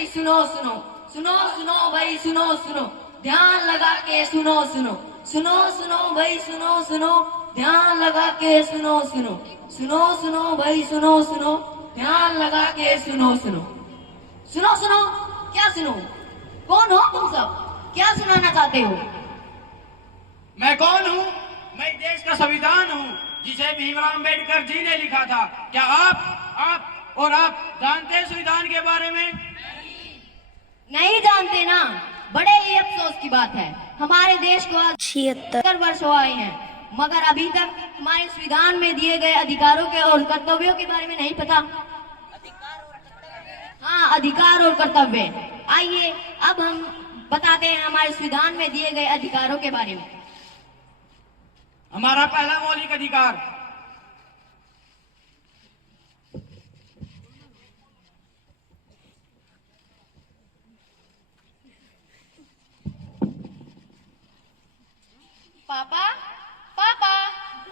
भाई सुनो सुनो सुनो सुनो भाई सुनो सुनो ध्यान लगा के सुनो सुनो सुनो सुनो भाई सुनो सुनो ध्यान लगा के सुनो सुनो सुनो सुनो भाई सुनो सुनो ध्यान लगा के सुनो सुनो सुनो सुनो। क्या सुनो? कौन हो तुम सब? क्या सुनाना चाहते हो? मैं कौन हूँ? मैं देश का संविधान हूँ जिसे भीमराव अम्बेडकर जी ने लिखा था। क्या आप और आप जानते हैं संविधान के बारे में? नहीं जानते ना? बड़े ही अफसोस की बात है, हमारे देश को आज 76 वर्ष हो आए हैं, मगर अभी तक हमारे संविधान में दिए गए अधिकारों के और कर्तव्यों के बारे में नहीं पता। हाँ, अधिकार और कर्तव्य। आइए अब हम बताते हैं हमारे संविधान में दिए गए अधिकारों के बारे में। हमारा पहला मौलिक अधिकार पापा पापा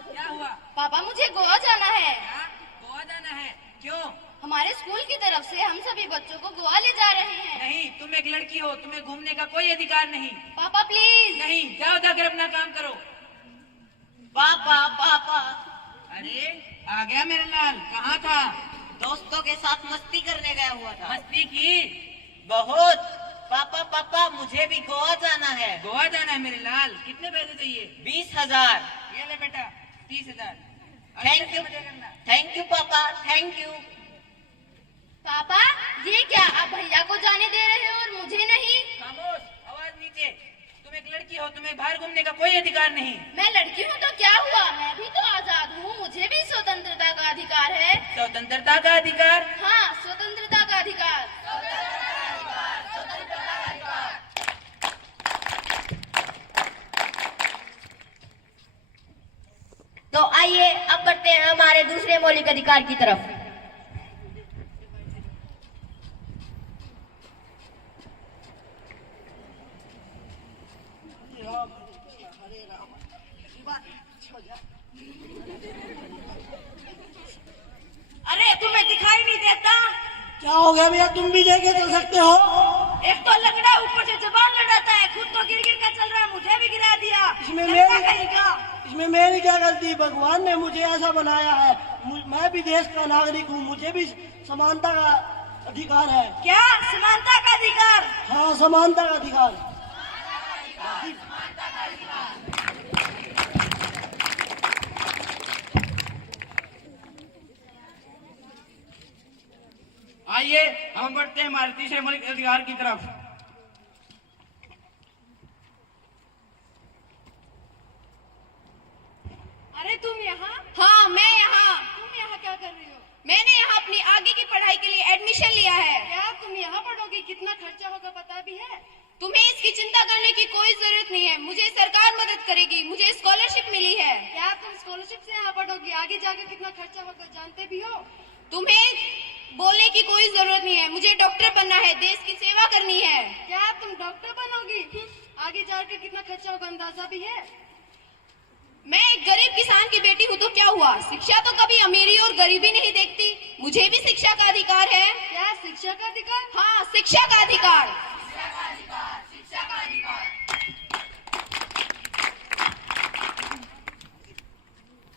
क्या हुआ? पापा मुझे गोवा जाना है। क्या? गोवा जाना है? क्यों? हमारे स्कूल की तरफ से हम सभी बच्चों को गोवा ले जा रहे हैं। नहीं, तुम एक लड़की हो, तुम्हें घूमने का कोई अधिकार नहीं। पापा प्लीज। नहीं, जाओ जाकर अपना काम करो। पापा पापा अरे आ गया मेरा लाल, कहाँ था? दोस्तों के साथ मस्ती करने गया हुआ था। मस्ती की? बहुत। पापा पापा मुझे भी गोवा जाना है। गोवा जाना है मेरे लाल, कितने पैसे चाहिए? 20,000। ये ले बेटा 30,000। थैंक यू, थैंक यू पापा, थैंक यू। पापा ये क्या, आप भैया को जाने दे रहे हो और मुझे नहीं? खामोश, आवाज नीचे। तुम एक लड़की हो, तुम्हें बाहर घूमने का कोई अधिकार नहीं। मैं लड़की हूँ तो क्या हुआ, मैं भी तो आजाद हूँ, मुझे भी स्वतंत्रता का अधिकार है। स्वतंत्रता का अधिकार? हाँ, स्वतंत्रता का अधिकार। तो आइए अब बढ़ते हैं हमारे दूसरे मौलिक अधिकार की तरफ। अरे तुम्हें दिखाई नहीं देता? क्या हो गया भैया, तुम भी लेके चल सकते हो। एक तो लंगड़ा ऊपर से जबान लड़ाता है, खुद तो गिर गिर कर चल रहा है, मुझे भी गिरा दिया। इसमें मेरी क्या गलती? भगवान ने मुझे ऐसा बनाया है। मैं भी देश का नागरिक हूँ, मुझे भी समानता का अधिकार है। क्या समानता का अधिकार? हाँ, समानता का अधिकार। आइए हम बढ़ते हैं हमारे तीसरे मौलिक अधिकार की तरफ। अरे तुम यहाँ? हाँ मैं यहाँ। तुम यहाँ क्या कर रही हो? मैंने यहाँ अपनी आगे की पढ़ाई के लिए एडमिशन लिया है। क्या तुम यहाँ पढ़ोगी? कितना खर्चा होगा पता भी है? तुम्हें इसकी चिंता करने की कोई जरूरत नहीं है, मुझे सरकार मदद करेगी, मुझे स्कॉलरशिप मिली है। क्या तुम स्कॉलरशिप से यहाँ पढ़ोगी? आगे जाकर कितना खर्चा होगा जानते भी हो? तुम्हें बोलने की कोई जरूरत नहीं है, मुझे डॉक्टर बनना है, देश की सेवा करनी है। क्या तुम डॉक्टर बनोगी? आगे जाकर कितना खर्चा होगा अंदाजा भी है? मैं एक गरीब किसान की बेटी हूँ तो क्या हुआ, शिक्षा तो कभी अमीरी और गरीबी नहीं देखती, मुझे भी शिक्षा का अधिकार है। क्या शिक्षा का अधिकार? हाँ, शिक्षा का अधिकार।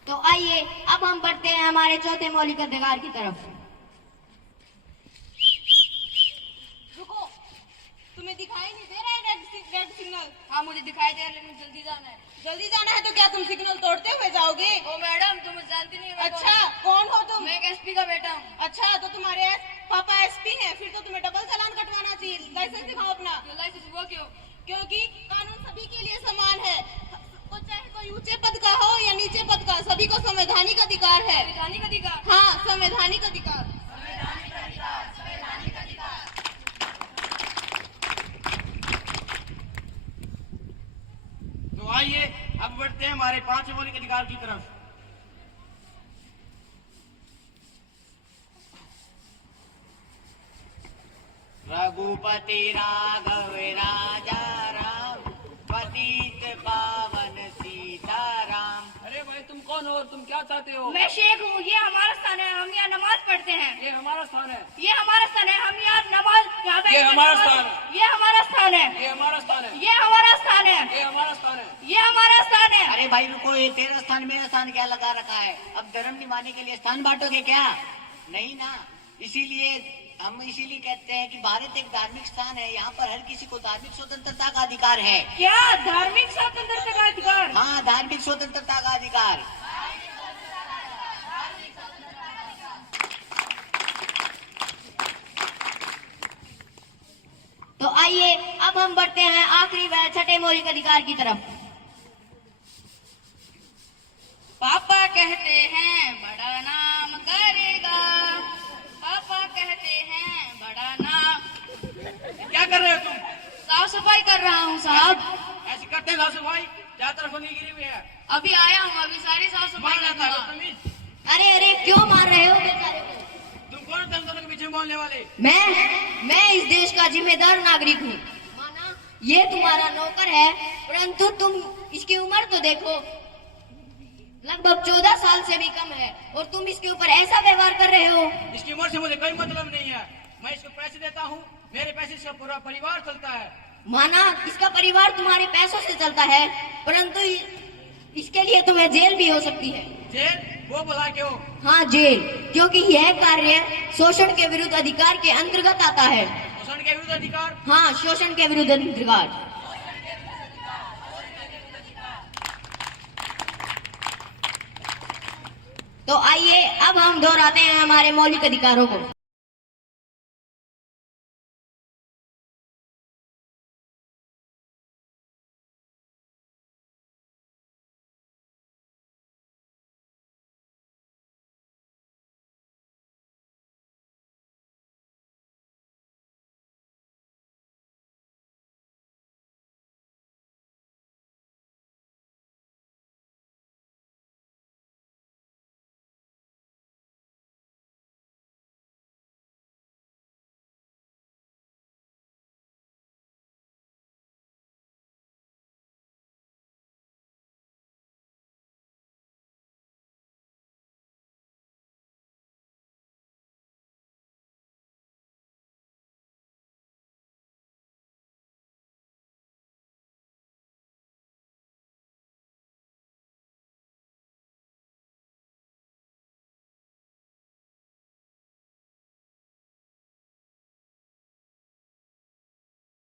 तो आइए अब हम बढ़ते हैं हमारे चौथे मौलिक अधिकार की तरफ। रुको, तुम्हें दिखाई नहीं दे रहा है रेड सिग्नल? हाँ मुझे दिखाई दे रहा है, लेकिन जल्दी जाना है। जल्दी जाना है तो क्या तुम सिग्नल तोड़ते हुए जाओगे? ओ मैडम, तुम जानती नहीं हो। अच्छा, कौन हो तुम? मैं एक एसपी का बेटा हूँ। अच्छा, तो तुम्हारे पापा एसपी हैं, फिर तो तुम्हें डबल चालान कटवाना चाहिए। लाइसेंस दिखाओ अपना। लाइसेंस हुआ क्यों? क्योंकि कानून सभी के लिए समान है, तो चाहे कोई ऊंचे पद का हो या नीचे पद का, सभी को संवैधानिक अधिकार है। संवैधानिक अधिकार? हाँ, संवैधानिक अधिकार। तो आइए अब बढ़ते हैं हमारे पांचवें मौलिक अधिकार की तरफ। रघुपति राघव राजा राम, पतित पावन सीताराम। अरे भाई तुम कौन हो और तुम क्या चाहते हो? मैं शेख हूँ, ये हमारा स्थान है, हम यहाँ नमाज पढ़ते हैं। ये हमारा स्थान है। ये हमारा स्थान है, हम यहाँ नमाज यहाँ पे हमारा स्थान है, ये हमारा स्थान है, ये हमारा स्थान है, ये हमारा स्थान है, ये हमारा स्थान है। ये हमारा स्थान है। अरे भाई रुको, ये तेरा स्थान मेरा स्थान क्या लगा रखा है? अब धर्म निभाने के लिए स्थान बांटोगे क्या? नहीं ना। हम इसीलिए कहते हैं कि भारत एक धार्मिक स्थान है, यहाँ पर हर किसी को धार्मिक स्वतंत्रता का अधिकार है। क्या धार्मिक स्वतंत्रता का अधिकार? हाँ, धार्मिक स्वतंत्रता का अधिकार। तो आइए अब हम बढ़ते हैं आखिरी व छठे मौलिक अधिकार की तरफ। पापा कहते हैं बड़ा नाम करेगा, पापा कहते हैं बड़ा नाम। क्या कर रहे हो तुम? साफ सफाई कर रहा हूँ साहब। ऐसे करते हैं साफ सफाई? चार तरफ नहीं गिरी हुई है, अभी आया हूँ, अभी सारी साफ सफाई मार जाता है करूंगा। बदतमीज। अरे अरे क्यों मार रहे हो बेचारे को? तुम कौन हो तुम दोनों के पीछे बोलने वाले? मैं इस देश का जिम्मेदार नागरिक हूँ। माना ये तुम्हारा नौकर है, परंतु तुम इसकी उम्र तो देखो, लगभग 14 साल से भी कम है, और तुम इसके ऊपर ऐसा व्यवहार कर रहे हो। इसकी उम्र से मुझे कोई मतलब नहीं है। मैं इसको पैसे देता हूँ, मेरे पैसे से पूरा परिवार चलता है। माना इसका परिवार तुम्हारे पैसों से चलता है, परंतु इसके लिए तुम्हें जेल भी हो सकती है। जेल? वो बुला के हो? हाँ जेल, क्योंकि यह कार्य शोषण के विरुद्ध अधिकार के अंतर्गत आता है। शोषण के विरुद्ध अधिकार? हाँ, शोषण के विरुद्ध अधिकार। तो आइए अब हम दोहराते हैं हमारे मौलिक अधिकारों को।